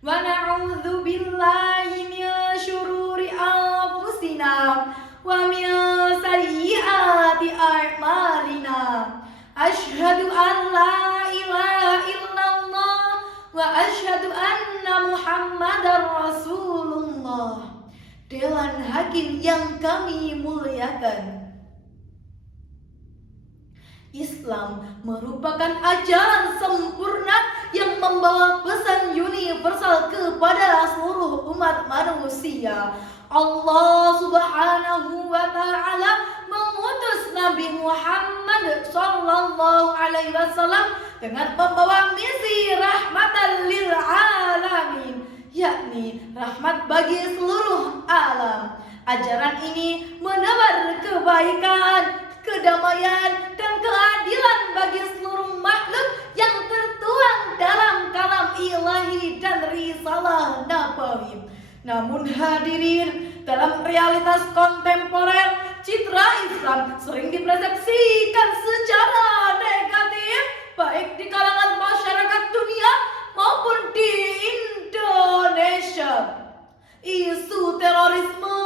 wa na'udzu billahi min syururi anfusina wa min sayyiati a'malina. Asyhadu an la ilaha illallah wa asyhadu anna Muhammadar Rasulullah. Dewan Hakim yang kami muliakan, Islam merupakan ajaran sempurna yang membawa pesan universal kepada seluruh umat manusia. Allah Subhanahu wa Ta'ala mengutus Nabi Muhammad sallallahu alaihi wasallam dengan membawa misi rahmatan lil alamin, yakni rahmat bagi seluruh alam. Ajaran ini menebar kebaikan, kedamaian, dan keadilan bagi seluruh makhluk yang tertuang dalam kalam ilahi dan risalah nabawi. Namun hadirin, dalam realitas kontemporer, citra Islam sering dipersepsikan secara negatif, baik di kalangan masyarakat dunia maupun di Indonesia. Isu terorisme,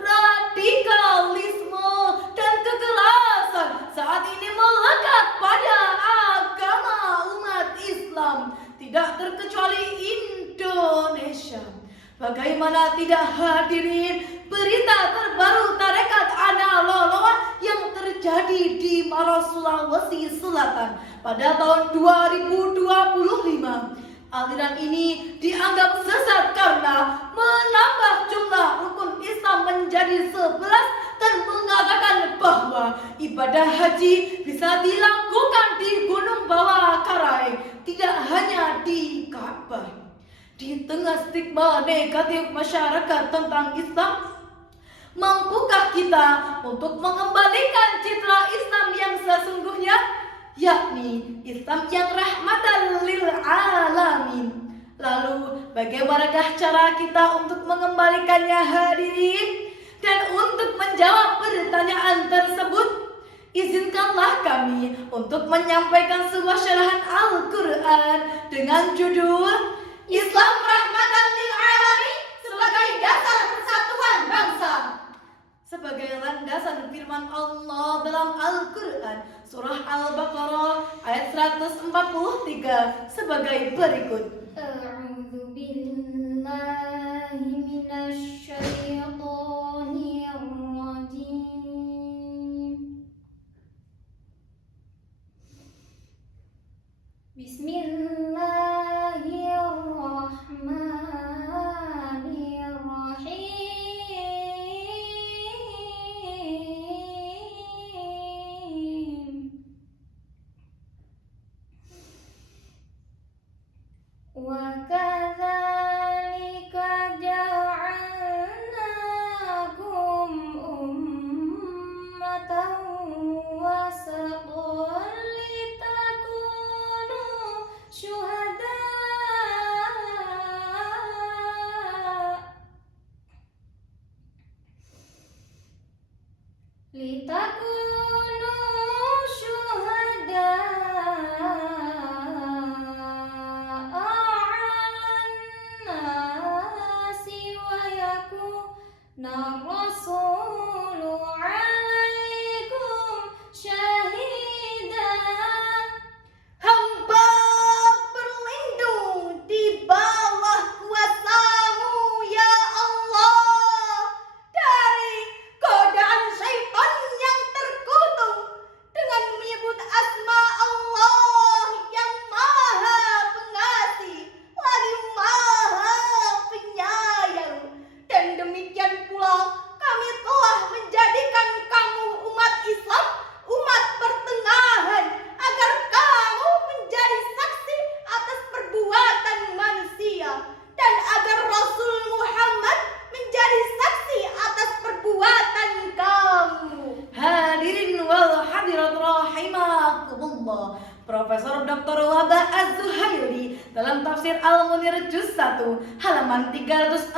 radikalisme, dan kekerasan saat ini melekat pada agama umat Islam, tidak terkecuali Indonesia. Bagaimana tidak hadirin, berita terbaru tarekat Analoloa yang terjadi di Maros, Sulawesi Selatan pada tahun 2025. Aliran ini dianggap sesat karena menambah jumlah rukun Islam menjadi 11 dan mengatakan bahwa ibadah haji bisa dilakukan di Gunung Bawah Karai, tidak hanya di Ka'bah. Di tengah stigma negatif masyarakat tentang Islam, mampukah kita untuk mengembalikan citra Islam yang sesungguhnya, yakni Islam yang rahmatan lil alamin? Lalu bagaimanakah cara kita untuk mengembalikannya hadirin? Dan untuk menjawab pertanyaan tersebut, izinkanlah kami untuk menyampaikan sebuah syarahan Al-Quran dengan judul Islam Rahmatan lil Alamin sebagai dasar persatuan bangsa. Sebagai landasan firman Allah dalam Al-Quran, surah Al-Baqarah ayat 143 sebagai berikut. A'udzu billahi minasy syaithanir rajim. Bismillahirrahmanirrahim. Wa kadzalika ja'alnakum ummatan wasatan litakunu syuhada'a 'alan nasi wa yakuna rasulu 'alaikum syahida. Hamba berlindung di bawah kuasa-Mu ya Allah dari godaan syaitan yang terkutuk dengan menyebut asma Allah yang Maha Pengasih lagi Maha Penyayang. Dan demikian pula kami telah menjadikan kamu umat Islam, umat pertengahan, agar kamu menjadi saksi atas perbuatan manusia, dan agar Rasul Muhammad menjadi saksi atas perbuatan kamu. Hadirin wal hadirat rahimakumullah. Profesor Dr. Wahbah Az-Zuhaili dalam tafsir Al-Munir Juz 1 halaman 369,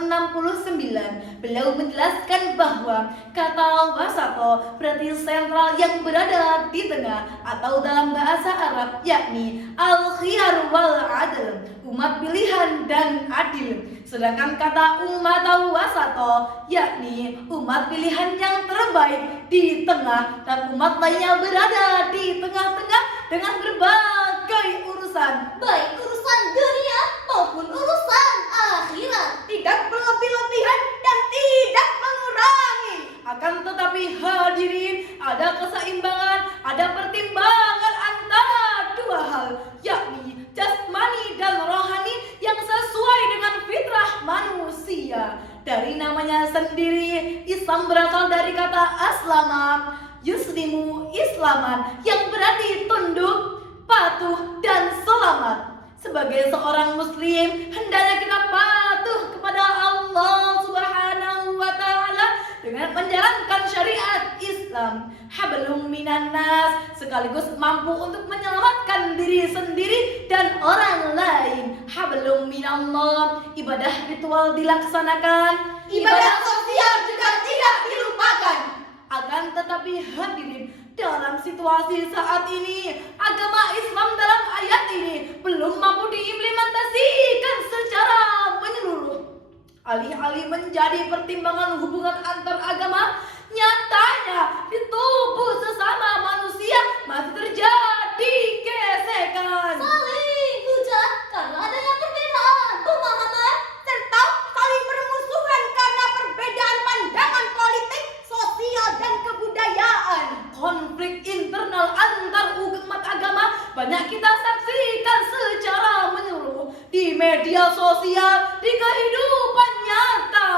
beliau menjelaskan bahwa kata wasato berarti sentral yang berada di tengah, atau dalam bahasa Arab yakni al-khiyar wal adl, umat pilihan dan adil. Sedangkan kata ummatan wasato, yakni umat pilihan yang terbaik di tengah, dan umat lainnya berada di tengah-tengah dengan berbagai urusan, baik urusan dunia maupun urusan akhirat. tidak berlebih-lebihan dan tidak mengurangi. Akan tetapi hadirin, ada keseimbangan, ada pertimbangan antara dua hal, yakni jasmani dan rohani yang sesuai dengan fitrah manusia. Dari namanya sendiri, Islam berasal dari kata aslama, yuslimu islaman, yang berarti tunduk, patuh, dan selamat. Sebagai seorang muslim, hendaknya kita patuh kepada Allah Subhanahu wa Ta'ala dengan menjalankan syariat Islam, hablum minan nas, sekaligus mampu untuk menyelamatkan diri sendiri dan orang lain. Hablum minallah, ibadah ritual dilaksanakan, ibadah sosial juga tidak dilupakan. Akan tetapi hadirin, dalam situasi saat ini, agama Islam dalam ayat ini belum mampu diimplementasikan secara menyeluruh. Alih-alih menjadi pertimbangan hubungan antar agama, nyatanya di tubuh sesama manusia masih terjadi gesekan, Saling hujat karena adanya perbedaan pemahaman, serta saling bermusuhan karena perbedaan pandangan politik, sosial, dan kebudayaan. Konflik internal antar umat agama banyak kita saksikan secara menyeluruh di media sosial, di kehidupan nyata.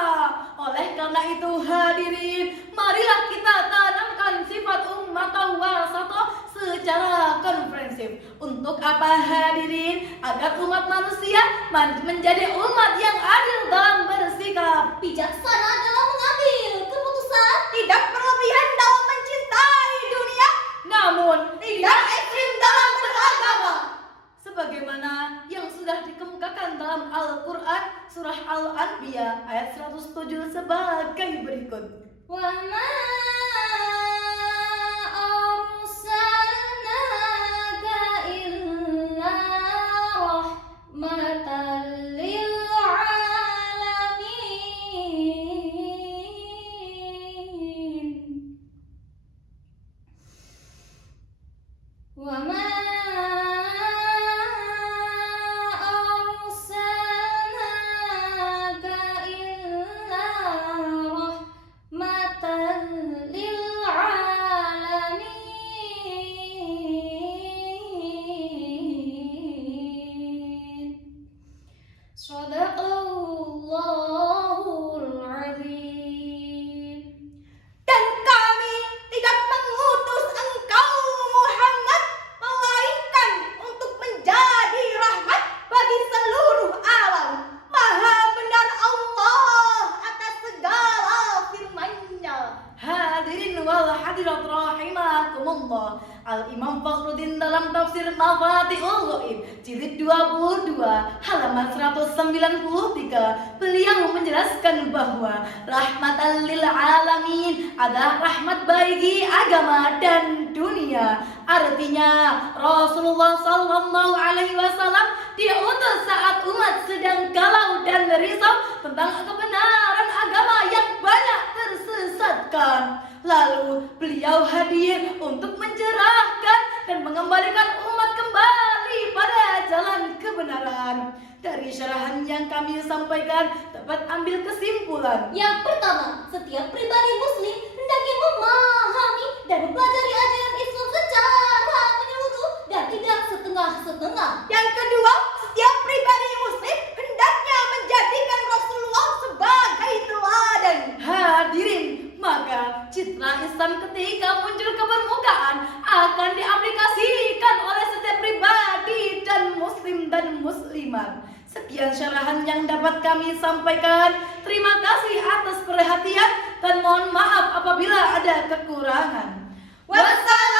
Oleh karena itu hadirin, marilah kita tanamkan sifat ummatan wasato secara komprehensif. Untuk apa hadirin? Agar umat manusia menjadi umat yang adil dalam bersikap, bijaksana dalam mengambil keputusan, tidak berlebihan dalam mencintai dunia, namun tidak ekstrim dalam beragama. Sebagaimana yang sudah dikemukakan dalam Al-Quran surah Al-Anbiya ayat 107 sebagai berikut. wa ma arsalnaka illa rahmatan lil alamin. Wa ma arsalnaka illa rahmatan lil alamin. Shadaqallahul azim. Dan kami tidak mengutus engkau Muhammad melainkan untuk menjadi rahmat bagi seluruh alam. Maha benar Allah atas segala firman-Nya. Hadirin wal hadirat rahimakumullah. Al-Imam Fakhruddin dalam tafsir Mafatihul Ghaib jilid 22 halaman 193, beliau menjelaskan bahwa rahmatan lil alamin adalah rahmat bagi agama dan dunia. Artinya Rasulullah sallallahu alaihi wasallam diutus saat umat sedang galau dan risau tentang kebenaran agama yang banyak tersesatkan. Lalu beliau hadir untuk mencerahkan dan mengembalikan umat kembali pada jalan kebenaran. Dari syarahan yang kami sampaikan dapat ambil kesimpulan. Yang pertama, setiap pribadi muslim hendaknya memahami dan mempelajari ajaran Islam secara menyeluruh dan tidak setengah-setengah. Yang kedua, setiap pribadi muslim hendaknya menjadikan Rasulullah sebagai teladan. Hadirin, maka citra Islam ketika muncul ke permukaan akan diaplikasikan oleh setiap pribadi dan muslim dan muslimat. Sekian syarahan yang dapat kami sampaikan. Terima kasih atas perhatian dan mohon maaf apabila ada kekurangan. Wassalamualaikum